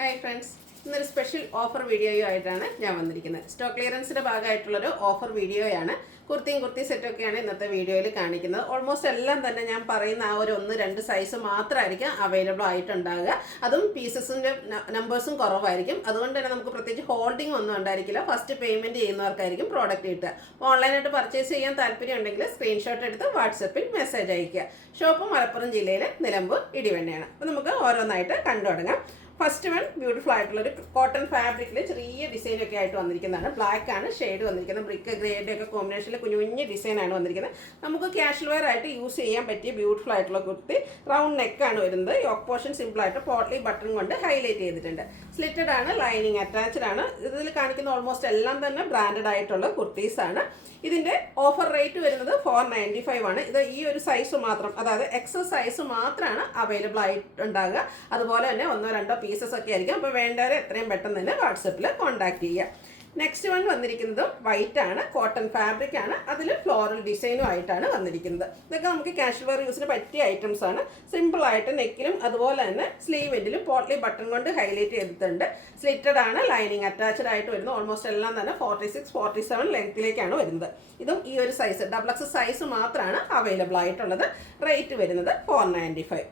Hi friends, ഇന്നൊരു special offer വീഡിയോയും ആയിട്ടാണ് ഞാൻ വന്നിരിക്കുന്നത്. സ്റ്റോക്ക് ക്ലിയറൻസിൻ്റെ ഭാഗമായിട്ടുള്ളൊരു ഓഫർ വീഡിയോയാണ്. കുർത്തി സെറ്റൊക്കെയാണ് ഇന്നത്തെ വീഡിയോയിൽ കാണിക്കുന്നത്. ഓൾമോസ്റ്റ് എല്ലാം തന്നെ ഞാൻ പറയുന്ന ആ ഒരു 1-2 സൈസ് മാത്രമായിരിക്കും അവൈലബിൾ ആയിട്ടുണ്ടാകുക. അതും പീസസിൻ്റെ നമ്പേഴ്സും കുറവായിരിക്കും. അതുകൊണ്ട് തന്നെ നമുക്ക് പ്രത്യേകിച്ച് ഹോൾഡിംഗ് ഒന്നും ഉണ്ടായിരിക്കില്ല. ഫസ്റ്റ് പേയ്മെൻറ്റ് ചെയ്യുന്നവർക്കായിരിക്കും പ്രോഡക്റ്റ് കിട്ടുക. ഓൺലൈനായിട്ട് പർച്ചേസ് ചെയ്യാൻ താല്പര്യം ഉണ്ടെങ്കിൽ സ്ക്രീൻഷോട്ട് എടുത്ത് വാട്സപ്പിൽ മെസ്സേജ് അയയ്ക്കുക. ഷോപ്പ് മലപ്പുറം ജില്ലയിലെ നിലമ്പൂർ ഇടിവണ്ണയാണ്. അപ്പോൾ നമുക്ക് ഓരോന്നായിട്ട് കണ്ടു തുടങ്ങാം. ഫസ്റ്റ് വൺ ബ്യൂട്ടിഫുൾ ആയിട്ടുള്ളൊരു കോട്ടൺ ഫാബ്രിക്കിൽ ചെറിയ ഡിസൈനൊക്കെ ആയിട്ട് വന്നിരിക്കുന്നതാണ്. ബ്ലാക്ക് ആണ് ഷെയ്ഡ് വന്നിരിക്കുന്നത്. ബ്രിക്ക് ഗ്രേയുടെ ഒക്കെ കോമ്പിനേഷനിൽ കുഞ്ഞു ഡിസൈനാണ് വന്നിരിക്കുന്നത്. നമുക്ക് ക്യാഷ്വൽ വെയർ ആയിട്ട് യൂസ് ചെയ്യാൻ പറ്റിയ ബ്യൂട്ടിഫുൾ ആയിട്ടുള്ള കുർത്തി. റൗണ്ട് നെക്കാണ് വരുന്നത്. യോക്ക് പോർഷൻ സിമ്പിളായിട്ട് പോട്ട്ലി ബട്ടൺ കൊണ്ട് ഹൈലൈറ്റ് ചെയ്തിട്ടുണ്ട്. സ്ലിറ്റഡ് ആണ്, ലൈനിങ് അറ്റാച്ച്ഡ് ആണ്. ഇതിൽ കാണിക്കുന്ന ഓൾമോസ്റ്റ് എല്ലാം തന്നെ ബ്രാൻഡഡ് ആയിട്ടുള്ള കുർത്തീസാണ്. ഇതിൻ്റെ ഓഫർ റേറ്റ് വരുന്നത് 495 ആണ്. ഇത് ഈ ഒരു സൈസ് മാത്രം, അതായത് എക്സൽ സൈസ് മാത്രമാണ് അവൈലബിൾ ആയിട്ടുണ്ടാകുക. അതുപോലെ തന്നെ 1-2 പീസസ് ഒക്കെ ആയിരിക്കും. അപ്പോൾ വേണ്ടവരെ എത്രയും പെട്ടെന്ന് തന്നെ വാട്സപ്പിൽ കോൺടാക്ട് ചെയ്യുക. നെക്സ്റ്റ് വൺ വന്നിരിക്കുന്നത് വൈറ്റ് ആണ്, കോട്ടൺ ഫാബ്രിക് ആണ്. അതിൽ ഫ്ലോറൽ ഡിസൈനും ആയിട്ടാണ് വന്നിരിക്കുന്നത്. ഇതൊക്കെ നമുക്ക് കാഷ്വൽ വെയർ യൂസിന് പറ്റിയ ഐറ്റംസ് ആണ്. സിമ്പിളായിട്ട് നെക്കിലും അതുപോലെ തന്നെ സ്ലീവ് എൻഡിലും പോട്ട്ലി ബട്ടൺ കൊണ്ട് ഹൈലൈറ്റ് ചെയ്തിട്ടുണ്ട്. സ്ലിറ്റഡ് ആണ്, ലൈനിങ് അറ്റാച്ച്ഡ് ആയിട്ട് വരുന്നത്. ഓൾമോസ്റ്റ് എല്ലാം തന്നെ 46-47 ലെങ്ത്തിലേക്കാണ് വരുന്നത്. ഇതും ഈ ഒരു സൈസ് XXL സൈസ് മാത്രമാണ് അവൈലബിൾ ആയിട്ടുള്ളത്. റേറ്റ് വരുന്നത് 495.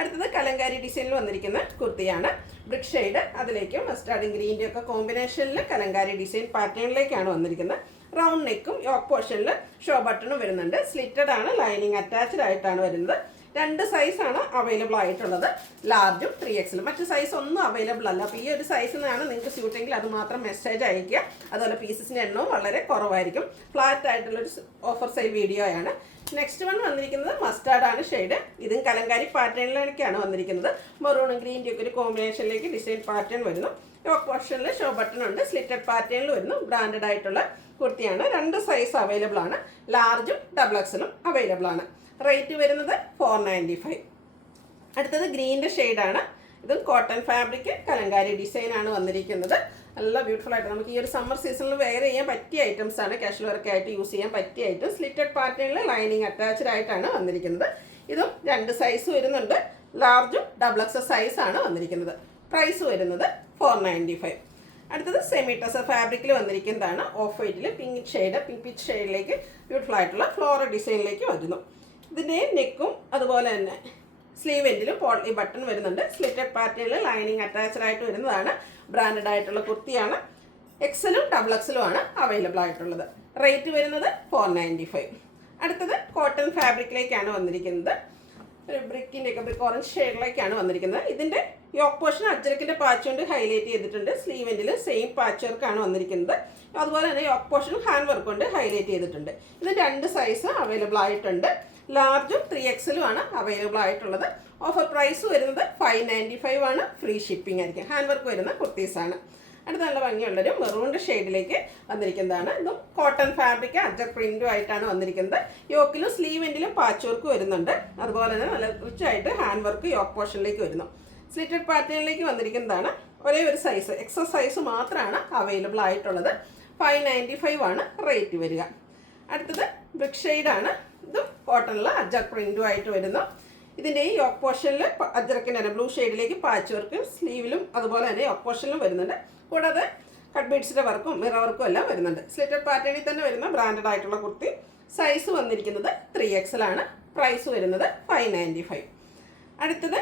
അടുത്തത് കലങ്കാരി ഡിസൈനിൽ വന്നിരിക്കുന്ന കുർത്തിയാണ്. ബ്രിക്ക് ഷെയ്ഡ്, അതിലേക്കും മസ്റ്റാർഡ് ഗ്രീൻ്റെ ഒക്കെ കോമ്പിനേഷനിൽ കലങ്കാരി ഡിസൈൻ പാറ്റേണിലേക്കാണ് വന്നിരിക്കുന്നത്. റൗണ്ട് നെക്കും യോക്ക് പോർഷനിൽ ഷോ ബട്ടണും വരുന്നുണ്ട്. സ്ലിറ്റഡ് ആണ്, ലൈനിങ് അറ്റാച്ച്ഡ് ആയിട്ടാണ് വരുന്നത്. 2 സൈസാണ് അവൈലബിൾ ആയിട്ടുള്ളത്, ലാർജും 3XL. മറ്റ് സൈസ് ഒന്നും അവൈലബിൾ അല്ല. അപ്പോൾ ഈ ഒരു സൈസിനാണ് നിങ്ങൾക്ക് സ്യൂട്ടെങ്കിൽ അത് മാത്രം മെസ്സേജ് അയയ്ക്കുക. അതുപോലെ പീസസിൻ്റെ എണ്ണവും വളരെ കുറവായിരിക്കും. ഫ്ലാറ്റ് ആയിട്ടുള്ളൊരു ഓഫർ സൈസ് വീഡിയോയാണ്. നെക്സ്റ്റ് വൺ വന്നിരിക്കുന്നത് മസ്റ്റാർഡ് ആണ് ഷെയ്ഡ്. ഇതും കലങ്കാരി പാറ്റേണിലേക്കാണ് വന്നിരിക്കുന്നത്. മെറൂണും ഗ്രീൻ്റെ ഒക്കെ ഒരു കോമ്പിനേഷനിലേക്ക് ഡിസൈൻ പാറ്റേൺ വരുന്നു. യോക്ക് പോർഷനിൽ ഷോ ബട്ടൺ ഉണ്ട്. സ്ലിറ്റഡ് പാറ്റേണിൽ വരുന്നു. ബ്രാൻഡഡ് ആയിട്ടുള്ള കുർത്തിയാണ്. 2 സൈസ് അവൈലബിൾ ആണ്, ലാർജും XXLും അവൈലബിൾ ആണ്. റേറ്റ് വരുന്നത് 495. അടുത്തത് ഗ്രീൻ്റെ ഷെയ്ഡാണ്. ഇതും കോട്ടൺ ഫാബ്രിക് കലങ്കാരി ഡിസൈനാണ് വന്നിരിക്കുന്നത്. നല്ല ബ്യൂട്ടിഫുൾ ആയിട്ട് നമുക്ക് ഈ ഒരു സമ്മർ സീസണിൽ വെയർ ചെയ്യാൻ പറ്റിയ ഐറ്റംസ് ആണ്. കാഷ്വൽ വർക്ക് ആയിട്ട് യൂസ് ചെയ്യാൻ പറ്റിയ ഐറ്റം. സ്ലിറ്റഡ് പാറ്റേണിൽ ലൈനിങ് അറ്റാച്ച്ഡ് ആയിട്ടാണ് വന്നിരിക്കുന്നത്. ഇതും 2 സൈസ് വരുന്നുണ്ട്, ലാർജും XXL സൈസാണ് വന്നിരിക്കുന്നത്. പ്രൈസ് വരുന്നത് 495. അടുത്തത് സെമി ടസർ ഫാബ്രിക്കിൽ വന്നിരിക്കുന്നതാണ്. ഓഫ് വൈറ്റിൽ പിങ്ക് ഷെയ്ഡ്, പിങ്ക് പിച്ച് ഷെയ്ഡിലേക്ക് ബ്യൂട്ടിഫുൾ ആയിട്ടുള്ള ഫ്ലോറൽ ഡിസൈനിലേക്ക് വരുന്നു. ഇതിൻ്റെ നെക്കും അതുപോലെ തന്നെ സ്ലീവ് എൻഡിലും പോട്ട്ലി ബട്ടൺ വരുന്നുണ്ട്. സ്ലിറ്റഡ് പാറ്റേണിൽ ലൈനിങ് അറ്റാച്ച്ഡ് ആയിട്ട് വരുന്നതാണ്. ബ്രാൻഡഡ് ആയിട്ടുള്ള കുർത്തിയാണ്. XLും XXLും ആണ് അവൈലബിൾ ആയിട്ടുള്ളത്. റേറ്റ് വരുന്നത് 495. അടുത്തത് കോട്ടൺ ഫാബ്രിക്കിലേക്കാണ് വന്നിരിക്കുന്നത്. ഒരു ബ്രിക്കിൻ്റെ ഒക്കെ ബ്രിക്ക് ഓറഞ്ച് ഷെയ്ഡിലേക്കാണ് വന്നിരിക്കുന്നത്. ഇതിൻ്റെ യോക്ക് പോർഷൻ അജ്രക്കിൻ്റെ പാച്ച് കൊണ്ട് ഹൈലൈറ്റ് ചെയ്തിട്ടുണ്ട്. സ്ലീവ് എൻഡിൽ സെയിം പാച്ച് വർക്കാണ് വന്നിരിക്കുന്നത്. അതുപോലെ തന്നെ യോക്ക് പോർഷൻ ഹാൻഡ് വർക്ക് കൊണ്ട് ഹൈലൈറ്റ് ചെയ്തിട്ടുണ്ട്. ഇത് 2 സൈസ് അവൈലബിൾ ആയിട്ടുണ്ട്, ലാർജും 3XLും ആണ് അവൈലബിൾ ആയിട്ടുള്ളത്. ഓഫർ പ്രൈസ് വരുന്നത് 595 ആണ്. ഫ്രീ ഷിപ്പിംഗ് ആയിരിക്കും. ഹാൻഡ് വർക്ക് വരുന്ന കുർത്തീസാണ്. അടുത്ത നല്ല ഭംഗിയുള്ളൊരു മെറൂണിൻ്റെ ഷെയ്ഡിലേക്ക് വന്നിരിക്കുന്നതാണ്. ഇതും കോട്ടൺ ഫാബ്രിക് അജർ പ്രിൻറ്റും ആയിട്ടാണ് വന്നിരിക്കുന്നത്. യോക്കിലും സ്ലീവ് എൻഡിലും പാച്ച് വർക്ക് വരുന്നുണ്ട്. അതുപോലെ തന്നെ നല്ല റിച്ച് ആയിട്ട് ഹാൻഡ് വർക്ക് യോക്ക് പോർഷനിലേക്ക് വരുന്നു. സ്ലിറ്റഡ് പാറ്റേണിലേക്ക് വന്നിരിക്കുന്നതാണ്. ഒരേ ഒരു സൈസ് XL സൈസ് മാത്രമാണ് അവൈലബിൾ ആയിട്ടുള്ളത്. 595 ആണ് റേറ്റ് വരിക. അടുത്തത് ബ്രിക്ക് ഷെയ്ഡാണ്. ഇതും കോട്ടണിൽ അജർ പ്രിൻറ്റും ആയിട്ട് വരുന്നു. ഇതിൻ്റെ ഈ യോക്ക് പോർഷനിൽ അജറക്കിൻ്റെ തന്നെ ബ്ലൂ ഷെയ്ഡിലേക്ക് പാച്ച് വർക്ക് സ്ലീവിലും അതുപോലെ തന്നെ യോക്ക് പോർഷനിലും വരുന്നുണ്ട്. കൂടാതെ കട്ട് ബീഡ്സിൻ്റെ വർക്കും മിറർ വർക്കും എല്ലാം വരുന്നുണ്ട്. സ്ലിറ്റഡ് പാറ്റേണിൽ തന്നെ വരുന്ന ബ്രാൻഡഡ് ആയിട്ടുള്ള കുർത്തി. സൈസ് വന്നിരിക്കുന്നത് 3XL ആണ്. പ്രൈസ് വരുന്നത് 595. അടുത്തത്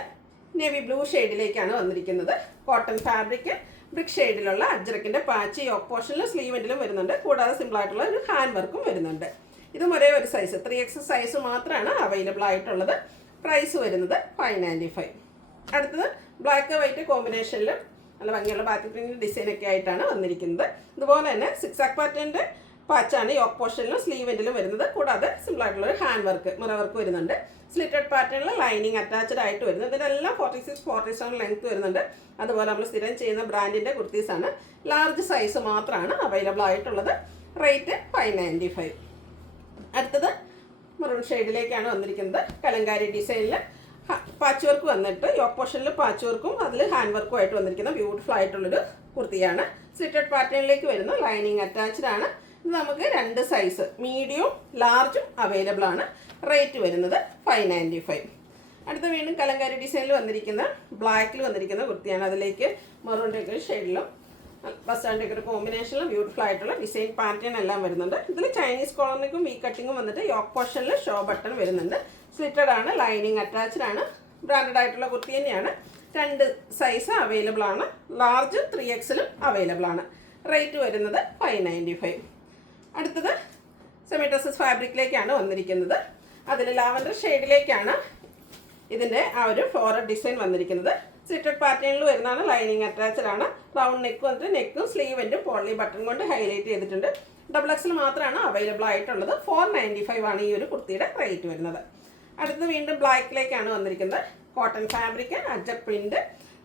നേവി ബ്ലൂ ഷെയ്ഡിലേക്കാണ് വന്നിരിക്കുന്നത്. കോട്ടൺ ഫാബ്രിക് ബ്രിക്ക് ഷെയ്ഡിലുള്ള അജ്രക്കിൻ്റെ പാച്ച് യോക്ക് പോർഷനിലും സ്ലീവ് എൻഡിലും വരുന്നുണ്ട്. കൂടാതെ സിമ്പിളായിട്ടുള്ള ഒരു ഹാൻഡ് വർക്കും വരുന്നുണ്ട്. ഇതും ഒരേ ഒരു സൈസ് 3XL സൈസ് മാത്രമാണ് അവൈലബിൾ ആയിട്ടുള്ളത്. പ്രൈസ് വരുന്നത് 595. അടുത്തത് ബ്ലാക്ക് വൈറ്റ് കോമ്പിനേഷനിൽ നല്ല ഭംഗിയുള്ള ബാറ്റിക് പ്രിന്റ് ഡിസൈനൊക്കെ ആയിട്ടാണ് വന്നിരിക്കുന്നത്. ഇതുപോലെ തന്നെ സിക്സാക് പാറ്റേണിൻ്റെ പാച്ചാണ് യോക്ക് പോർഷനിലും സ്ലീവ് എൻഡിലും വരുന്നത്. കൂടാതെ സിമ്പിളായിട്ടുള്ള ഒരു ഹാൻഡ് വർക്ക് മിറർ വർക്ക് വരുന്നുണ്ട്. സ്ലിറ്റഡ് പാറ്റേണിൽ ലൈനിങ് അറ്റാച്ച്ഡ് ആയിട്ട് വരുന്നത്. ഇതിനെല്ലാം 46-47 ലെങ്ത് വരുന്നുണ്ട്. അതുപോലെ നമ്മൾ സ്ഥിരം ചെയ്യുന്ന ബ്രാൻഡിൻ്റെ കുർത്തീസാണ്. ലാർജ് സൈസ് മാത്രമാണ് അവൈലബിൾ ആയിട്ടുള്ളത്. റേറ്റ് 595. അടുത്തത് മെറൂൺ ഷെയ്ഡിലേക്കാണ് വന്നിരിക്കുന്നത്. കലങ്കാരി ഡിസൈനിൽ പാച്ച് വർക്ക് വന്നിട്ട് യോക്ക് പോർഷനിൽ പാച്ച് വർക്കും അതിൽ ഹാൻഡ് വർക്കും ആയിട്ട് വന്നിരിക്കുന്ന ബ്യൂട്ടിഫുൾ ആയിട്ടുള്ളൊരു കുർത്തിയാണ്. സ്ലിറ്റഡ് പാറ്റേണിലേക്ക് വരുന്നു. ലൈനിങ് അറ്റാച്ച്ഡ് ആണ്. ഇത് നമുക്ക് 2 സൈസ് മീഡിയവും ലാർജും അവൈലബിൾ ആണ്. റേറ്റ് വരുന്നത് 595. അടുത്ത വീണ്ടും കലങ്കാരി ഡിസൈനിൽ വന്നിരിക്കുന്ന ബ്ലാക്കിൽ വന്നിരിക്കുന്ന കുർത്തിയാണ്. അതിലേക്ക് മെറൂണിൻ്റെ ഒക്കെ ഷെയ്ഡിലും ബസ്റ്റാൻഡിൻ്റെ ഒക്കെ ഒരു കോമ്പിനേഷനിലും ബ്യൂട്ടിഫുൾ ആയിട്ടുള്ള ഡിസൈൻ പാറ്റേൺ എല്ലാം വരുന്നുണ്ട്. ഇതിൽ ചൈനീസ് കോളറിനും വി കട്ടിങ്ങും വന്നിട്ട് യോക്ക് പോർഷനിൽ ഷോ ബട്ടൺ വരുന്നുണ്ട്. സ്ലിറ്റഡ് ആണ്, ലൈനിങ് അറ്റാച്ച്ഡ് ആണ്, ബ്രാൻഡഡ് ആയിട്ടുള്ള കുർത്തി തന്നെയാണ്. 2 സൈസ് അവൈലബിൾ ആണ്, ലാർജ് 3Xലും അവൈലബിൾ ആണ്. റേറ്റ് വരുന്നത് 595. അടുത്തത് സെമി ഡ്രസ്സസ് ഫാബ്രിക്കിലേക്കാണ് വന്നിരിക്കുന്നത്. അതിൽ ലാവൻഡർ ഷെയ്ഡിലേക്കാണ് ഇതിൻ്റെ ആ ഒരു ഫ്ലോറൽ ഡിസൈൻ വന്നിരിക്കുന്നത്. സ്ലിറ്റഡ് പാറ്റേണിൽ വരുന്നതാണ്, ലൈനിങ് അറ്റാച്ച്ഡ് ആണ്. റൗണ്ട് നെക്ക് വന്നിട്ട് നെക്കും സ്ലീവെൻറ്റും പോളി ബട്ടൺ കൊണ്ട് ഹൈലൈറ്റ് ചെയ്തിട്ടുണ്ട്. XXL മാത്രമാണ് അവൈലബിൾ ആയിട്ടുള്ളത്. 495 ആണ് ഈ ഒരു കുർത്തിയുടെ റേറ്റ് വരുന്നത്. അടുത്തത് വീണ്ടും ബ്ലാക്കിലേക്കാണ് വന്നിരിക്കുന്നത്. കോട്ടൺ ഫാബ്രിക്, അജക് പ്രിന്റ്,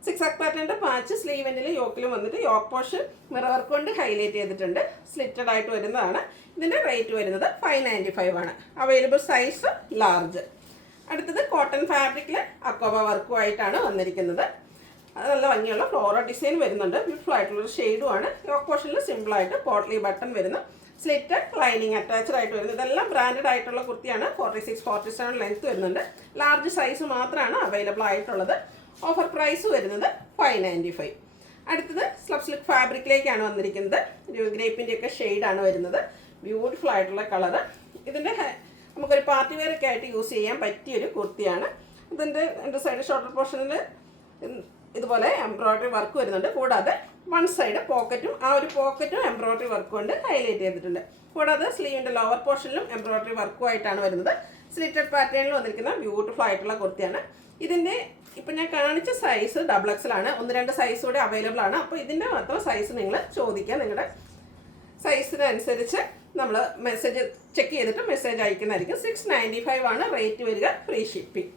6 പാറ്റേണിൻ്റെ പാച്ച് സ്ലീവെൻറ്റിലും യോക്കിലും വന്നിട്ട് യോക്ക് പോർഷൻ മിറർ വർക്ക് കൊണ്ട് ഹൈലൈറ്റ് ചെയ്തിട്ടുണ്ട്. സ്ലിറ്റഡ് ആയിട്ട് വരുന്നതാണ്. ഇതിൻ്റെ റേറ്റ് വരുന്നത് 595 ആണ്. Available size large. അടുത്തത് കോട്ടൺ ഫാബ്രിക്കിൽ അക്കോബ വർക്കുമായിട്ടാണ് വന്നിരിക്കുന്നത്. നല്ല ഭംഗിയുള്ള ഫ്ലോറൽ ഡിസൈൻ വരുന്നുണ്ട്. ബ്യൂട്ടിഫുൾ ആയിട്ടുള്ളൊരു ഷെയ്ഡുമാണ്. യോക്ക് പോർഷനിൽ സിമ്പിളായിട്ട് പോട്ട്ലി ബട്ടൺ വരുന്നു. സ്ലിറ്റ് ലൈനിങ് അറ്റാച്ച്ഡ് ആയിട്ട് വരുന്നത്. ഇതെല്ലാം ബ്രാൻഡഡ് ആയിട്ടുള്ള കുർത്തിയാണ്. 46-47 ലെങ്ത് വരുന്നുണ്ട്. ലാർജ് സൈസ് മാത്രമാണ് അവൈലബിൾ ആയിട്ടുള്ളത്. ഓഫർ പ്രൈസ് വരുന്നത് 595. അടുത്തത് സ്ലബ് സിൽക്ക് ഫാബ്രിക്കിലേക്കാണ് വന്നിരിക്കുന്നത്. ഒരു ഗ്രേപ്പിൻ്റെ ഒക്കെ ഷെയ്ഡാണ് വരുന്നത്. ബ്യൂട്ടിഫുൾ ആയിട്ടുള്ള കളറ്. ഇതിൻ്റെ നമുക്കൊരു പാർട്ടി വെയർ ഒക്കെ ആയിട്ട് യൂസ് ചെയ്യാൻ പറ്റിയൊരു കുർത്തിയാണ്. ഇതിൻ്റെ 2 സൈഡ് ഷോൾഡർ പോർഷനിൽ ഇതുപോലെ എംബ്രോയ്ഡറി വർക്ക് വരുന്നുണ്ട്. കൂടാതെ 1 സൈഡ് പോക്കറ്റും, ആ ഒരു പോക്കറ്റും എംബ്രോയ്ഡറി വർക്ക് കൊണ്ട് ഹൈലൈറ്റ് ചെയ്തിട്ടുണ്ട്. കൂടാതെ സ്ലീവിൻ്റെ ലോവർ പോർഷനിലും എംബ്രോയ്ഡറി വർക്കുമായിട്ടാണ് വരുന്നത്. സ്ലിറ്റഡ് പാറ്റേണിൽ വന്നിരിക്കുന്ന ബ്യൂട്ടിഫുൾ ആയിട്ടുള്ള കുർത്തിയാണ്. ഇതിൻ്റെ ഇപ്പം ഞാൻ കാണിച്ച സൈസ് XXL ആണ്. 1-2 സൈസ് കൂടെ അവൈലബിൾ ആണ്. അപ്പോൾ ഇതിൻ്റെ മാത്രം സൈസ് നിങ്ങൾ ചോദിക്കുക. നിങ്ങളുടെ സൈസിനനുസരിച്ച് നമ്മൾ മെസ്സേജ് ചെക്ക് ചെയ്തിട്ട് മെസ്സേജ് അയക്കുന്നതായിരിക്കും. 695 ആണ് റേറ്റ് വരിക, ഫ്രീ ഷിപ്പിംഗ്.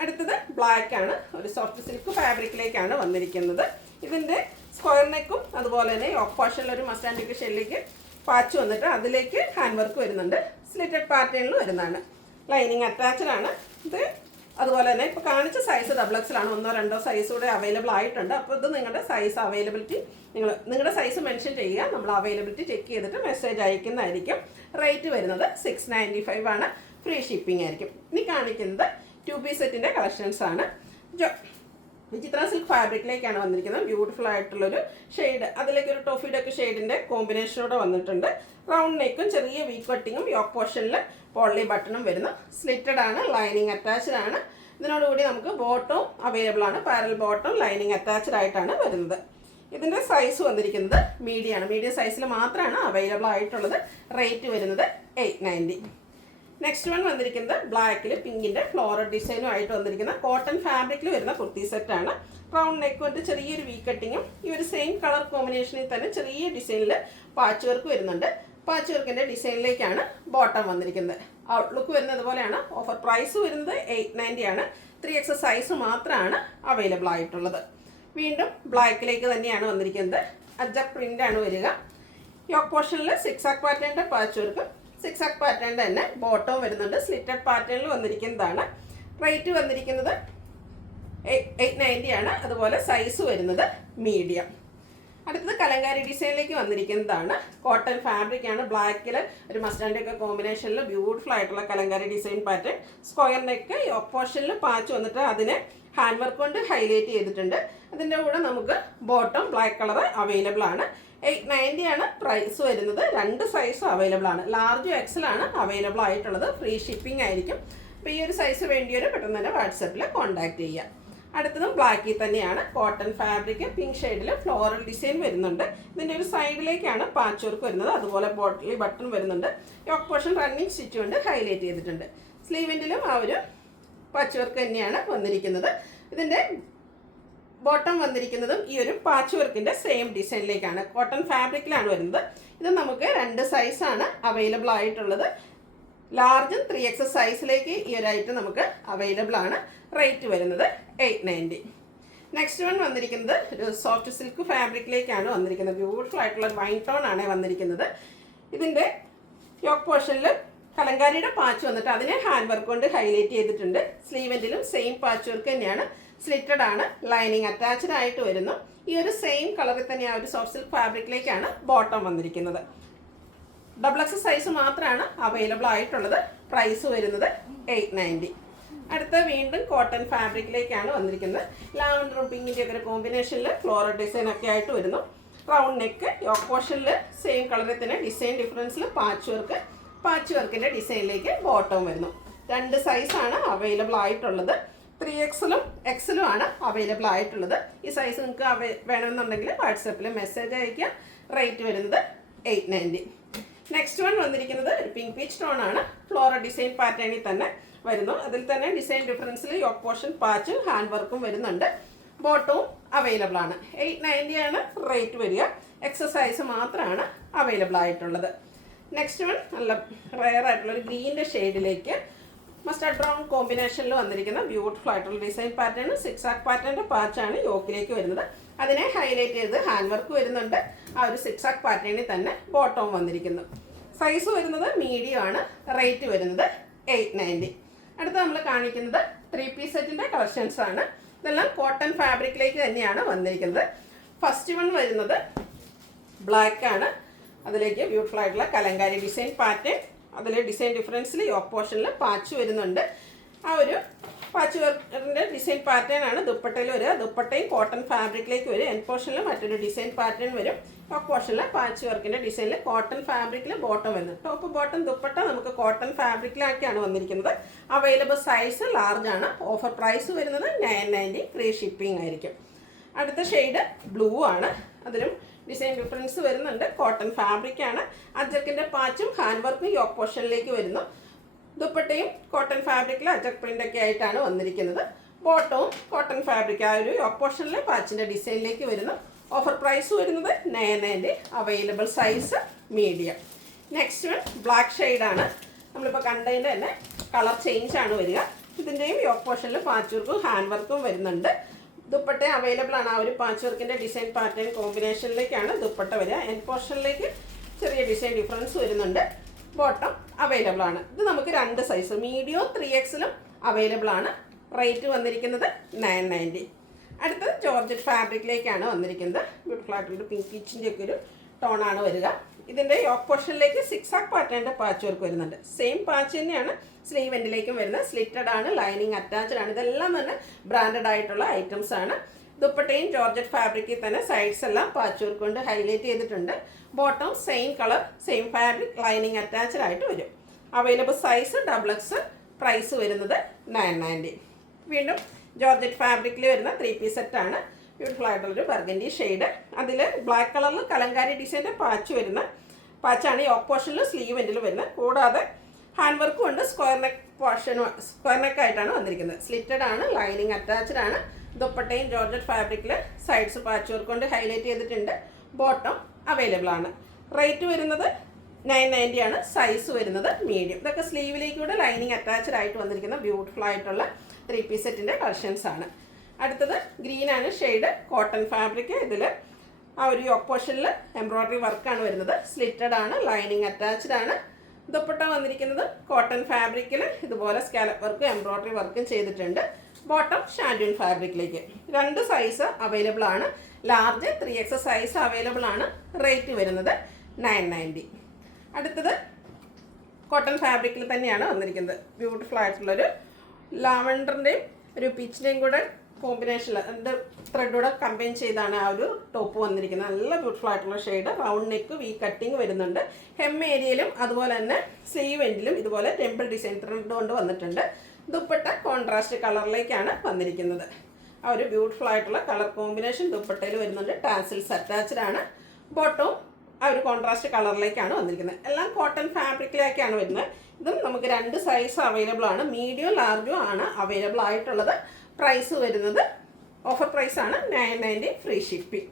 അടുത്തത് ബ്ലാക്ക് ആണ്. ഒരു സോഫ്റ്റ് സിൽക്ക് ഫാബ്രിക്കിലേക്കാണ് വന്നിരിക്കുന്നത്. ഇതിൻ്റെ സ്ക്വയർ നെക്കും അതുപോലെ തന്നെ യോക്ക് പോർഷനിൽ ഒരു മസ്റ്റാൻഡിക്ക് ഷെല്ലിലേക്ക് പാച്ച് വന്നിട്ട് അതിലേക്ക് ഹാൻഡ് വർക്ക് വരുന്നുണ്ട്. സ്ലിറ്റഡ് പാറ്റേണിൽ വരുന്നതാണ്. ലൈനിങ് അറ്റാച്ച്ഡ് ആണ്. ഇത് അതുപോലെ തന്നെ ഇപ്പോൾ കാണിച്ച സൈസ് XXL ആണ്. 1-2 സൈസ് കൂടെ അവൈലബിൾ ആയിട്ടുണ്ട്. അപ്പോൾ ഇത് നിങ്ങളുടെ സൈസ് അവൈലബിലിറ്റി നിങ്ങളുടെ സൈസ് മെൻഷൻ ചെയ്യുക. നമ്മൾ അവൈലബിലിറ്റി ചെക്ക് ചെയ്തിട്ട് മെസ്സേജ് അയക്കുന്നതായിരിക്കും. റേറ്റ് വരുന്നത് 695 ആണ്. ഫ്രീ ഷിപ്പിംഗ് ആയിരിക്കും. ഇനി കാണിക്കുന്നത് 2 പീസ് സെറ്റിൻ്റെ കളക്ഷൻസ് ആണ്. വിചിത്ര സിൽക്ക് ഫാബ്രിക്കിലേക്കാണ് വന്നിരിക്കുന്നത്. ബ്യൂട്ടിഫുൾ ആയിട്ടുള്ളൊരു ഷെയ്ഡ്, അതിലേക്ക് ഒരു ടോഫിയുടെ ഒക്കെ ഷെയ്ഡിൻ്റെ കോമ്പിനേഷനോടെ വന്നിട്ടുണ്ട്. റൗണ്ട് നെക്കും ചെറിയ വീക്ക് കട്ടിങ്ങും യോക്ക് പോർഷനിൽ പോളി ബട്ടണും വരുന്നു. സ്ലിറ്റഡ് ആണ്, ലൈനിങ് അറ്റാച്ച്ഡ് ആണ്. ഇതിനോടുകൂടി നമുക്ക് ബോട്ടവും അവൈലബിൾ ആണ്. പാരൽ ബോട്ടം ലൈനിങ് അറ്റാച്ച്ഡ് ആയിട്ടാണ് വരുന്നത്. ഇതിൻ്റെ സൈസ് വന്നിരിക്കുന്നത് മീഡിയം ആണ്. മീഡിയം സൈസിൽ മാത്രമാണ് അവൈലബിൾ ആയിട്ടുള്ളത്. റേറ്റ് വരുന്നത് 890. നെക്സ്റ്റ് വൺ വന്നിരിക്കുന്നത് ബ്ലാക്കിൽ പിങ്കിൻ്റെ ഫ്ലോറൽ ഡിസൈനും ആയിട്ട് വന്നിരിക്കുന്ന കോട്ടൺ ഫാബ്രിക്കിൽ വരുന്ന കുർത്തി സെറ്റാണ്. റൗണ്ട് നെക്ക് കൊണ്ട് ചെറിയൊരു വീ കട്ടിങ്ങും ഈ ഒരു സെയിം കളർ കോമ്പിനേഷനിൽ തന്നെ ചെറിയ ഡിസൈനിൽ പാച്ച് വർക്ക് വരുന്നുണ്ട്. പാച്ച് വർക്കിൻ്റെ ഡിസൈനിലേക്കാണ് ബോട്ടം വന്നിരിക്കുന്നത്. ഔട്ട്ലുക്ക് വരുന്നത് പോലെയാണ്. ഓഫർ പ്രൈസ് വരുന്നത് 890 ആണ്. 3XL സൈസ് മാത്രമാണ് അവൈലബിൾ ആയിട്ടുള്ളത്. വീണ്ടും ബ്ലാക്കിലേക്ക് തന്നെയാണ് വന്നിരിക്കുന്നത്. അജക് പ്രിൻ്റ് ആണ് വരിക. യോക്ക് പോർഷനിൽ 6 പാറ്റേണിൻ്റെ പാച്ച് വർക്ക്, 6 പാറ്റേണിൻ്റെ തന്നെ ബോട്ടവും വരുന്നുണ്ട്. സ്ലിറ്റഡ് പാറ്റേണിൽ വന്നിരിക്കുന്നതാണ്. റേറ്റ് വന്നിരിക്കുന്നത് 890 ആണ്. അതുപോലെ സൈസ് വരുന്നത് മീഡിയം. അടുത്തത് കലങ്കാരി ഡിസൈനിലേക്ക് വന്നിരിക്കുന്നതാണ്. കോട്ടൺ ഫാബ്രിക് ആണ്. ബ്ലാക്കിൽ ഒരു മസ്റ്റാൻഡ് ഒക്കെ കോമ്പിനേഷനിൽ ബ്യൂട്ടിഫുൾ ആയിട്ടുള്ള kalamkari design pattern. Square neck yoke പോർഷനിൽ പാച്ച് വന്നിട്ട് അതിനെ ഹാൻഡ് വർക്ക് കൊണ്ട് ഹൈലൈറ്റ് ചെയ്തിട്ടുണ്ട്. അതിൻ്റെ കൂടെ നമുക്ക് ബോട്ടം ബ്ലാക്ക് കളർ അവൈലബിൾ ആണ്. 890 ആണ് പ്രൈസ് വരുന്നത്. 2 സൈസ് അവൈലബിൾ ആണ്. ലാർജ് XL ആണ് അവൈലബിൾ ആയിട്ടുള്ളത്. ഫ്രീ ഷിപ്പിംഗ് ആയിരിക്കും. അപ്പോൾ ഈ ഒരു സൈസ് വേണ്ടിയൊരു പെട്ടെന്ന് തന്നെ വാട്സപ്പിൽ കോൺടാക്ട് ചെയ്യാം. അടുത്തതും ബ്ലാക്കിൽ തന്നെയാണ്. കോട്ടൺ ഫാബ്രിക് പിങ്ക് ഷെയ്ഡിൽ ഫ്ലോറൽ ഡിസൈൻ വരുന്നുണ്ട്. ഇതിൻ്റെ ഒരു സൈഡിലേക്കാണ് പാച്ച് വർക്ക് വരുന്നത്. അതുപോലെ ബോട്ടിൽ ബട്ടൺ വരുന്നുണ്ട്. യോക്ക് പോർഷൻ റണ്ണിങ് സ്റ്റിച്ച് കൊണ്ട് ഹൈലൈറ്റ് ചെയ്തിട്ടുണ്ട്. സ്ലീവിൻ്റിലും ആ ഒരു പാച്ച് വർക്ക് തന്നെയാണ് വന്നിരിക്കുന്നത്. ഇതിൻ്റെ ബോട്ടം വന്നിരിക്കുന്നതും ഈ ഒരു പാച്ച് വർക്കിൻ്റെ സെയിം ഡിസൈനിലേക്കാണ്. കോട്ടൺ ഫാബ്രിക്കിലാണ് വരുന്നത്. ഇത് നമുക്ക് 2 സൈസാണ് അവൈലബിൾ ആയിട്ടുള്ളത്. ലാർജും 3XL സൈസിലേക്ക് ഈ ഒരു ഐറ്റം നമുക്ക് അവൈലബിൾ ആണ്. റേറ്റ് വരുന്നത് 890. നെക്സ്റ്റ് വൺ വന്നിരിക്കുന്നത് ഒരു സോഫ്റ്റ് സിൽക്ക് ഫാബ്രിക്കിലേക്കാണ് വന്നിരിക്കുന്നത്. ബ്യൂട്ടിഫുൾ ആയിട്ടുള്ള വൈൻ ടോൺ ആണ് വന്നിരിക്കുന്നത്. ഇതിൻ്റെ യോക്ക് പോർഷനിൽ കലങ്കാരിയുടെ പാച്ച് വന്നിട്ട് അതിനെ ഹാൻഡ് വർക്ക് കൊണ്ട് ഹൈലൈറ്റ് ചെയ്തിട്ടുണ്ട്. സ്ലീവെൻറ്റിലും സെയിം പാച്ച് വർക്ക് തന്നെയാണ്. സ്ലിറ്റഡ് ആണ്, ലൈനിങ് അറ്റാച്ച്ഡ് ആയിട്ട് വരുന്നു. ഈ ഒരു സെയിം കളറിൽ തന്നെ ആ ഒരു സോഫ്റ്റ് സിൽക്ക് ഫാബ്രിക്കിലേക്കാണ് ബോട്ടം വന്നിരിക്കുന്നത്. XXL സൈസ് മാത്രമാണ് അവൈലബിൾ ആയിട്ടുള്ളത്. പ്രൈസ് വരുന്നത് 890. അടുത്ത വീണ്ടും കോട്ടൺ ഫാബ്രിക്കിലേക്കാണ് വന്നിരിക്കുന്നത്. ലാവൻഡറും പിങ്കിൻ്റെ ഒക്കെ ഒരു കോമ്പിനേഷനിൽ ഫ്ലോറൽ ഡിസൈൻ ഒക്കെ ആയിട്ട് വരുന്നു. റൗണ്ട് നെക്ക്, യോക്ക് പോർഷനിൽ സെയിം കളറിൽ തന്നെ ഡിസൈൻ ഡിഫറൻസിൽ പാച്ച് വർക്കിൻ്റെ ഡിസൈനിലേക്ക് ബോട്ടം വരുന്നു. 2 സൈസാണ് അവൈലബിൾ ആയിട്ടുള്ളത്. 3XL XL ആണ് അവൈലബിൾ ആയിട്ടുള്ളത്. ഈ സൈസ് നിങ്ങൾക്ക് വേണമെന്നുണ്ടെങ്കിൽ വാട്സാപ്പിൽ മെസ്സേജ് അയയ്ക്കുക. റേറ്റ് വരുന്നത് 890. നെക്സ്റ്റ് വൺ വന്നിരിക്കുന്നത് ഒരു പിങ്ക് പീച്ച് ടോൺ ആണ്. ഫ്ലോറൽ ഡിസൈൻ പാറ്റേണിൽ തന്നെ വരുന്നു. അതിൽ തന്നെ ഡിസൈൻ ഡിഫറൻസിൽ യോക്ക് പോർഷൻ പാച്ചും ഹാൻഡ് വർക്കും വരുന്നുണ്ട്. ബോട്ടവും അവൈലബിൾ ആണ്. 890 ആണ് റേറ്റ് വരിക. എക്സസൈസ് മാത്രമാണ് അവൈലബിൾ ആയിട്ടുള്ളത്. നെക്സ്റ്റ് വൺ നല്ല റെയർ ആയിട്ടുള്ളൊരു ഗ്രീൻ്റെ ഷെയ്ഡിലേക്ക് മസ്റ്റാർഡ് ബ്രൗൺ കോമ്പിനേഷനിൽ വന്നിരിക്കുന്ന ബ്യൂട്ടിഫുൾ ആയിട്ടുള്ള ഡിസൈൻ പാറ്റേൺ. 6 ആക്ക് പാറ്റേണിൻ്റെ പാച്ചാണ് യോക്കിലേക്ക് വരുന്നത്. അതിനെ ഹൈലൈറ്റ് ചെയ്ത് ഹാൻഡ് വർക്ക് വരുന്നുണ്ട്. ആ ഒരു 6 ആക്ക് പാറ്റേണിൽ തന്നെ ബോട്ടവും വന്നിരിക്കുന്നു. സൈസ് വരുന്നത് മീഡിയം ആണ്. റേറ്റ് വരുന്നത് 890. അടുത്ത നമ്മൾ കാണിക്കുന്നത് 3 പീസ് സെറ്റിൻ്റെ കളക്ഷൻസ് ആണ്. ഇതെല്ലാം കോട്ടൺ ഫാബ്രിക്കിലേക്ക് തന്നെയാണ് വന്നിരിക്കുന്നത്. ഫസ്റ്റ് വൺ വരുന്നത് ബ്ലാക്ക് ആണ്. അതിലേക്ക് ബ്യൂട്ടിഫുൾ ആയിട്ടുള്ള കലങ്കാരി ഡിസൈൻ പാറ്റേൺ. അതിൽ ഡിസൈൻ ഡിഫറൻസിൽ യോക്ക് പോർഷനിൽ പാച്ച് വരുന്നുണ്ട്. ആ ഒരു പാച്ച് വർക്കിൻ്റെ ഡിസൈൻ പാറ്റേൺ ആണ് ദുപ്പട്ടയിൽ വരിക. ദുപ്പട്ടയും കോട്ടൺ ഫാബ്രിക്കിലേക്ക് വരും. എൻ പോർഷനിൽ മറ്റൊരു ഡിസൈൻ പാറ്റേൺ വരും. യോക്ക് പോർഷനിൽ പാച്ച് വർക്കിൻ്റെ ഡിസൈനിൽ കോട്ടൺ ഫാബ്രിക്കിൽ ബോട്ടം വരുന്നത്. ടോപ്പ് ബോട്ടം ദുപ്പട്ട നമുക്ക് കോട്ടൺ ഫാബ്രിക്കിലാക്കിയാണ് വന്നിരിക്കുന്നത്. അവൈലബിൾ സൈസ് ലാർജ് ആണ്. ഓഫർ പ്രൈസ് വരുന്നത് 990. ഫ്രീ ഷിപ്പിംഗ് ആയിരിക്കും. അടുത്ത ഷെയ്ഡ് ബ്ലൂ ആണ്. അതിലും ഡിസൈൻ ഡിഫറൻസ് വരുന്നുണ്ട്. കോട്ടൺ ഫാബ്രിക്കാണ്. അജക്കിൻ്റെ പാച്ചും ഹാൻഡ് വർക്കും യോക്ക് പോർഷനിലേക്ക് വരുന്നു. ദുപ്പട്ടയും കോട്ടൺ ഫാബ്രിക്കിൽ അജക് പ്രിൻ്റൊക്കെ ആയിട്ടാണ് വന്നിരിക്കുന്നത്. ബോട്ടവും കോട്ടൺ ഫാബ്രിക് ആ ഒരു യോക്ക് പോർഷനിലെ പാച്ചിൻ്റെ ഡിസൈനിലേക്ക് വരുന്നു. ഓഫർ പ്രൈസ് വരുന്നത് 990. Available size medium. Next one black ഷെയ്ഡാണ്. നമ്മളിപ്പോൾ കണ്ടതിൻ്റെ തന്നെ കളർ ചേഞ്ച് ആണ് വരിക. ഇതിൻ്റെയും യോക്ക് പോർഷനിൽ പാച്ച് വർക്കും ഹാൻഡ് വർക്കും വരുന്നുണ്ട്. ദുപ്പട്ട അവൈലബിൾ ആണ്. ആ ഒരു പാച്ച് വർക്കിൻ്റെ ഡിസൈൻ പാറ്റേൺ കോമ്പിനേഷനിലേക്കാണ് ദുപ്പട്ട വരിക. എൻ പോർഷനിലേക്ക് ചെറിയ ഡിസൈൻ ഡിഫറൻസ് വരുന്നുണ്ട്. ബോട്ടം അവൈലബിൾ ആണ്. ഇത് നമുക്ക് 2 സൈസ് മീഡിയവും 3XL അവൈലബിൾ ആണ്. റേറ്റ് വന്നിരിക്കുന്നത് 990. അടുത്തത് ജോർജറ്റ് ഫാബ്രിക്കിലേക്കാണ് വന്നിരിക്കുന്നത്. ബ്യൂട്ടിഫുൾ ആയിട്ടുള്ളൊരു പിങ്ക് പീച്ചിൻ്റെ ഒക്കെ ഒരു ടോണാണ് വരിക. ഇതിൻ്റെ യോക്ക് പോർഷനിലേക്ക് 6 ആക്ക് പാറ്റേണിൻ്റെ പാച്ച് വർക്ക് വരുന്നുണ്ട്. സെയിം പാച്ച് തന്നെയാണ് സ്ലീവ് എൻഡിലേക്കും വരുന്നത്. സ്ലിറ്റഡ് ആണ്. ലൈനിങ് അറ്റാച്ച്ഡ് ആണ്. ഇതെല്ലാം തന്നെ ബ്രാൻഡഡ് ആയിട്ടുള്ള ഐറ്റംസ് ആണ്. ദുപ്പട്ടയും ജോർജറ്റ് ഫാബ്രിക്കിൽ തന്നെ സൈഡ്സ് എല്ലാം പാച്ച് വർക്ക് കൊണ്ട് ഹൈലൈറ്റ് ചെയ്തിട്ടുണ്ട്. Bottom same colour same fabric lining attached ആയിട്ട് വരും. Available size XXL. പ്രൈസ് വരുന്നത് 990. വീണ്ടും ജോർജറ്റ് ഫാബ്രിക്കിൽ വരുന്ന 3 പീസ് സെറ്റാണ്. ബ്യൂട്ടിഫുൾ ആയിട്ടുള്ളൊരു ബർഗൻഡി ഷെയ്ഡ്. അതിൽ ബ്ലാക്ക് കളറിൽ കലങ്കാരി ഡിസൈൻ്റെ പാച്ച് വരുന്ന പാച്ചാണ് യോക്ക് പോർഷനിൽ സ്ലീവ് എൻഡിൽ വരുന്നത്. കൂടാതെ ഹാൻഡ് വർക്കും ഉണ്ട്. സ്ക്വയർ നെക്ക് ആയിട്ടാണ് വന്നിരിക്കുന്നത്. സ്ലിറ്റഡ് ആണ്. ലൈനിങ് അറ്റാച്ച്ഡ് ആണ്. ദുപ്പട്ടയും ജോർജറ്റ് ഫാബ്രിക്കിൽ സൈഡ്സ് പാച്ച് വർക്ക് കൊണ്ട് ഹൈലൈറ്റ് ചെയ്തിട്ടുണ്ട്. ബോട്ടം അവൈലബിൾ ആണ്. റേറ്റ് വരുന്നത് 990 ആണ്. സൈസ് വരുന്നത് മീഡിയം. ഇതൊക്കെ സ്ലീവിലേക്കൂടെ ലൈനിങ് അറ്റാച്ച്ഡ് ആയിട്ട് വന്നിരിക്കുന്ന ബ്യൂട്ടിഫുൾ ആയിട്ടുള്ള 3 പീസ് സെറ്റിൻ്റെ കളക്ഷൻസ് ആണ്. അടുത്തത് ഗ്രീൻ ആണ് ഷെയ്ഡ്. Cotton fabric. ഇതിൽ ആ ഒരു യോക്ക് പോർഷനിൽ എംബ്രോയ്ഡറി വർക്കാണ് വരുന്നത്. സ്ലിറ്റഡ് ആണ്. ലൈനിങ് അറ്റാച്ച്ഡ് ആണ്. ദുപ്പട്ട വന്നിരിക്കുന്നത് കോട്ടൺ ഫാബ്രിക്കിൽ ഇതുപോലെ സ്കാലപ്പ് വർക്കും എംബ്രോയ്ഡറി വർക്കും ചെയ്തിട്ടുണ്ട്. ബോട്ടം ഷാൻഡൂൺ ഫാബ്രിക്കിലേക്ക്. 2 സൈസ് അവൈലബിൾ ആണ്. ലാർജ് 3XL സൈസ് അവൈലബിൾ ആണ്. റേറ്റ് വരുന്നത് 990. അടുത്തത് കോട്ടൺ ഫാബ്രിക്കിൽ തന്നെയാണ് വന്നിരിക്കുന്നത്. ബ്യൂട്ടിഫുൾ ആയിട്ടുള്ളൊരു ലാവൻഡറിൻ്റെയും ഒരു പീച്ചിൻ്റെയും കൂടെ കോമ്പിനേഷനിൽ 2 ത്രെഡൂടെ കമ്പൈൻ ചെയ്താണ് ആ ഒരു ടോപ്പ് വന്നിരിക്കുന്നത്. നല്ല ബ്യൂട്ടിഫുൾ ആയിട്ടുള്ള shade. Round neck V cutting വരുന്നുണ്ട്. ഹെം ഏരിയയിലും അതുപോലെ തന്നെ സ്ലീവ് എൻഡിലും ഇതുപോലെ ടെമ്പിൾ ഡിസൈൻ ത്രെഡ് കൊണ്ട് വന്നിട്ടുണ്ട്. ദുപ്പട്ട കോൺട്രാസ്റ്റ് കളറിലേക്കാണ് വന്നിരിക്കുന്നത്. ആ ഒരു ബ്യൂട്ടിഫുൾ ആയിട്ടുള്ള കളർ കോമ്പിനേഷൻ ദുപ്പട്ടയിൽ വരുന്നുണ്ട്. ടാസിൽസ് അറ്റാച്ച്ഡ് ആണ്. ബോട്ടവും ആ ഒരു കോൺട്രാസ്റ്റ് കളറിലേക്കാണ് വന്നിരിക്കുന്നത്. എല്ലാം കോട്ടൺ ഫാബ്രിക്കിലേക്കാണ് വരുന്നത്. ഇതും നമുക്ക് 2 സൈസ് അവൈലബിൾ ആണ്. മീഡിയം ലാർജും ആണ് അവൈലബിൾ ആയിട്ടുള്ളത്. പ്രൈസ് വരുന്നത് ഓഫർ പ്രൈസാണ് 990. Free shipping.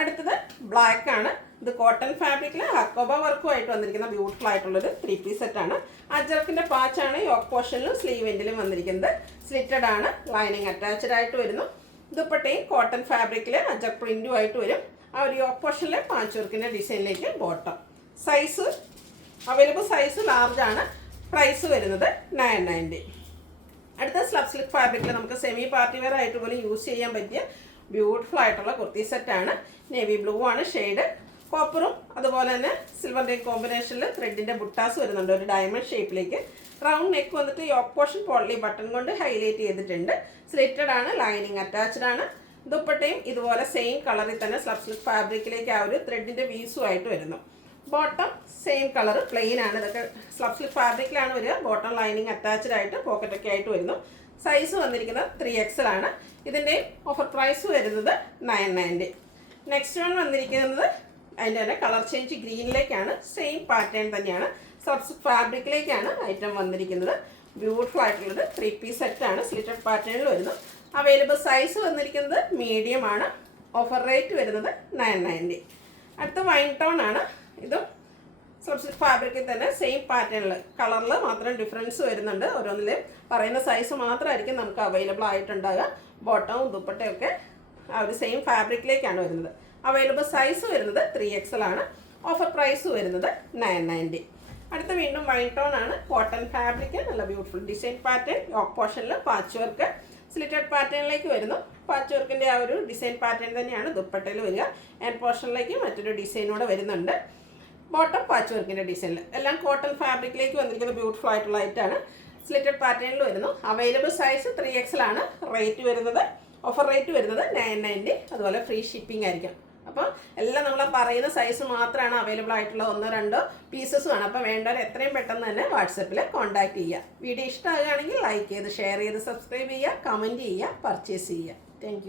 അടുത്തത് ബ്ലാക്ക് ആണ്. ഇത് കോട്ടൺ ഫാബ്രിക്കിൽ ഹക്കോബ വർക്കുമായിട്ട് വന്നിരിക്കുന്ന ബ്യൂട്ടിഫുൾ ആയിട്ടുള്ളൊരു 3 പീസ് സെറ്റാണ്. അജർക്കിൻ്റെ പാച്ചാണ് യോക്ക് പോർഷനിലും സ്ലീവ് എൻഡിലും വന്നിരിക്കുന്നത്. സ്ലിറ്റഡ് ആണ്. ലൈനിങ് അറ്റാച്ച്ഡ് ആയിട്ട് വരുന്നു. ദുപ്പട്ടയും കോട്ടൺ ഫാബ്രിക്കിൽ അജക് പ്രിൻറ്റും ആയിട്ട് വരും. ആ ഒരു യോക്ക് പോർഷനിലെ പാച്ച് വർക്കിൻ്റെ ഡിസൈനിലേക്ക് bottom. Size available size large ആണ്. പ്രൈസ് വരുന്നത് 990. അടുത്ത സ്ലബ് സിൽക്ക് ഫാബ്രിക്കിൽ നമുക്ക് സെമി പാർട്ടി വെയർ ആയിട്ട് പോലും യൂസ് ചെയ്യാൻ പറ്റിയ ബ്യൂട്ടിഫുൾ ആയിട്ടുള്ള കുർത്തി സെറ്റാണ്. നേവി ബ്ലൂ ആണ് ഷെയ്ഡ്. കോപ്പറും അതുപോലെ തന്നെ സിൽവറിൻ്റെയും കോമ്പിനേഷനിൽ ത്രെഡിൻ്റെ ബുട്ടാസ് വരുന്നുണ്ട് ഒരു ഡയമണ്ട് ഷേപ്പിലേക്ക്. റൗണ്ട് നെക്ക് വന്നിട്ട് യോക്ക് പോർഷൻ പോളി ബട്ടൺ കൊണ്ട് ഹൈലൈറ്റ് ചെയ്തിട്ടുണ്ട്. സ്ലിറ്റഡ് ആണ്, ലൈനിങ് അറ്റാച്ച്ഡ് ആണ്. ദുപ്പട്ടയും ഇതുപോലെ സെയിം കളറിൽ തന്നെ സ്ലബ് സിൽക്ക് ഫാബ്രിക്കിലേക്ക് ആ ഒരു ത്രെഡിൻ്റെ വീസുമായിട്ട് വരുന്നു. ബോട്ടം സെയിം കളർ പ്ലെയിൻ ആണ്. ഇതൊക്കെ സ്ലബ് സിൽക്ക് ഫാബ്രിക്കിലാണ് വരിക. ബോട്ടം ലൈനിങ് അറ്റാച്ച്ഡ് ആയിട്ട് പോക്കറ്റൊക്കെ ആയിട്ട് വരുന്നു. സൈസ് വന്നിരിക്കുന്നത് 3XL ആണ്. ഇതിൻ്റെ ഓഫർ പ്രൈസ് വരുന്നത് 990. നെക്സ്റ്റ് വൺ വന്നിരിക്കുന്നത് അതിൻ്റെ തന്നെ കളർ ചേഞ്ച് ഗ്രീനിലേക്കാണ്. സെയിം പാറ്റേൺ തന്നെയാണ്. സ്ലബ് സിൽക്ക് ഫാബ്രിക്കിലേക്കാണ് ഐറ്റം വന്നിരിക്കുന്നത്. ബ്യൂട്ടിഫുൾ ആയിട്ടുള്ളത് 3 പീസ് സെറ്റാണ്. സ്ലിറ്റഡ് പാറ്റേണിൽ വരുന്നു. അവൈലബിൾ സൈസ് വന്നിരിക്കുന്നത് മീഡിയം ആണ്. ഓഫർ റേറ്റ് വരുന്നത് 990. അടുത്ത വൈൻ ടോൺ ആണ്. ഇതും സ്ലബ് സിൽക്ക് ഫാബ്രിക്കിൽ തന്നെ സെയിം പാറ്റേണിൽ കളറിൽ മാത്രം ഡിഫറൻസ് വരുന്നുണ്ട്. ഓരോന്നിൽ പറയുന്ന സൈസ് മാത്രമായിരിക്കും നമുക്ക് അവൈലബിൾ ആയിട്ടുണ്ടാകുക. ബോട്ടവും ദുപ്പട്ടയൊക്കെ ആ ഒരു സെയിം ഫാബ്രിക്കിലേക്കാണ് വരുന്നത്. അവൈലബിൾ സൈസ് വരുന്നത് 3XL ആണ്. ഓഫർ പ്രൈസ് വരുന്നത് 990. അടുത്ത വീണ്ടും വൈൻ ടോൺ ആണ്. കോട്ടൺ ഫാബ്രിക്, നല്ല ബ്യൂട്ടിഫുൾ ഡിസൈൻ പാറ്റേൺ. യോക്ക് പോർഷനിൽ പാച്ച് വർക്ക് സ്ലിറ്റഡ് പാറ്റേണിലേക്ക് വരുന്നു. പാച്ച് വർക്കിൻ്റെ ആ ഒരു ഡിസൈൻ പാറ്റേൺ തന്നെയാണ് ദുപ്പട്ടയിൽ വരിക. എൻഡ് പോർഷനിലേക്ക് മറ്റൊരു ഡിസൈനോടെ വരുന്നുണ്ട്. ബോട്ടം പാച്ച് വർക്കിൻ്റെ ഡിസൈനിൽ എല്ലാം കോട്ടൺ ഫാബ്രിക്കിലേക്ക് വന്നിരിക്കുന്ന ബ്യൂട്ടിഫുൾ ആയിട്ടുള്ള ഐറ്റാണ്. സ്ലിറ്റഡ് പാറ്റേണിൽ വരുന്നു. അവൈലബിൾ സൈസ് 3XL ആണ്. റേറ്റ് വരുന്നത് ഓഫർ റേറ്റ് വരുന്നത് 990. അതുപോലെ ഫ്രീ ഷിപ്പിംഗ് ആയിരിക്കും. അപ്പോൾ എല്ലാം നമ്മൾ പറയുന്ന സൈസ് മാത്രമാണ് അവൈലബിൾ ആയിട്ടുള്ള 1-2 പീസസുമാണ്. അപ്പോൾ വേണ്ടവർ എത്രയും പെട്ടെന്ന് തന്നെ വാട്സപ്പിൽ കോൺടാക്ട് ചെയ്യുക. വീഡിയോ ഇഷ്ടമാകുകയാണെങ്കിൽ ലൈക്ക് ചെയ്ത് ഷെയർ ചെയ്ത് സബ്സ്ക്രൈബ് ചെയ്യുക, കമൻറ്റ് ചെയ്യുക, പർച്ചേസ് ചെയ്യുക. താങ്ക്